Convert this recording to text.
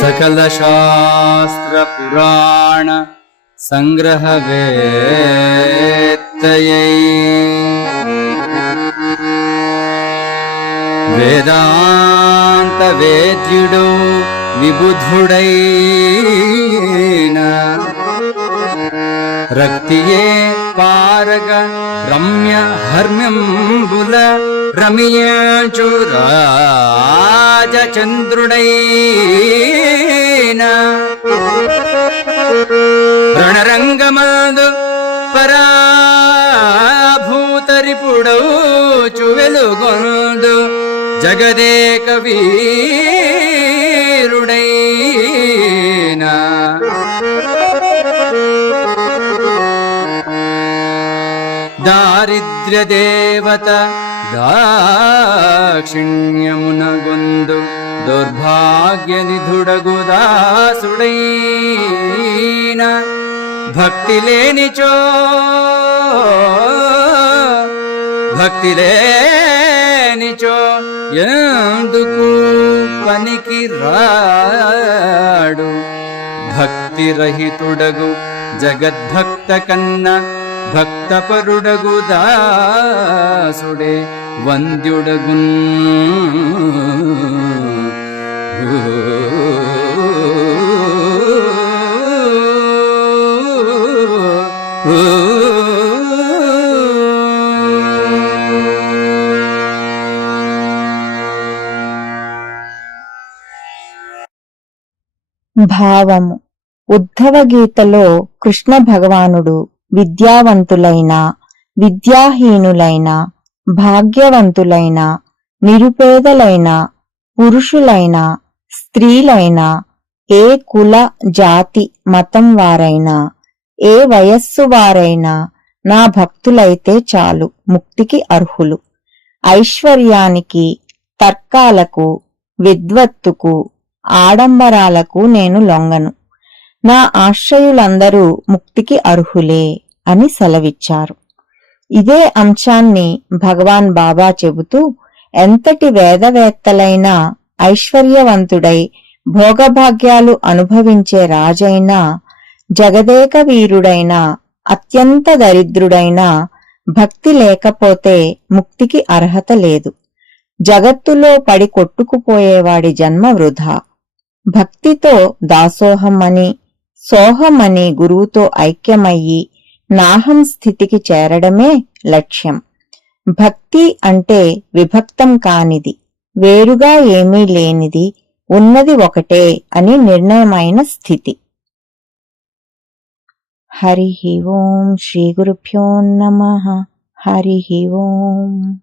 सकल शास्त्र पुराण संग्रह वेत्तयै वेदांत वेद्युडु विबुधुडैन रक्तिये पारग रम्य हर्म्यंबुल रमियचुराजचंद्रुडैन रणरंगमंदु पराभूतरिपुडौचु वेलुगొందు जगदेक वीरुडैन दारिद्र्य देवत दाक्षिण्यमुनगొందు दुर्भाग्य निधुडगु दासुडैन भक्ति लेनिचो ఎందుకు పనికి రాడు భక్తి రహితుడగు జగద్భక్త కన్న భక్తపరుడగు దాసుడే వంద్యుడగున్ భావము. ఉద్ధవ గీతలో కృష్ణ భగవానుడు విద్యావంతులైన, విద్యాహీనులైన, భాగ్యవంతులైన, నిరుపేదలైన, పురుషులైన, స్త్రీలైన, ఏ కుల జాతి మతం వారైనా, ఏ వయస్సు వారైనా నా భక్తులైతే చాలు ముక్తికి అర్హులు. ఐశ్వర్యానికి, తర్కాలకు, విద్వత్తుకు, ఆడంబరాలకు నేను లొంగను. నా ఆశ్రయులందరూ ముక్తికి అర్హులే అని సెలవిచ్చారు. ఇదే అంశాన్ని భగవాన్ బాబా చెబుతూ, ఎంతటి వేదవేత్తలైనా, ఐశ్వర్యవంతుడై భోగభాగ్యాలు అనుభవించే రాజైనా, జగదేక వీరుడైనా, అత్యంత దరిద్రుడైనా భక్తి లేకపోతే ముక్తికి అర్హత లేదు. జగత్తులో పడి కొట్టుకుపోయేవాడి జన్మ వృధా. భక్తితో దాసోహం అని, సోహమని గురువుతో ఐక్యమయ్యి నాహం స్థితికి చేరడమే లక్ష్యం. భక్తి అంటే విభక్తం కానిది, వేరుగా ఏమీ లేనిది, ఉన్నది ఒకటే అని నిర్ణయమైన స్థితి. హరి ఓం. శ్రీ గురుభ్యో నమః. హరి ఓం.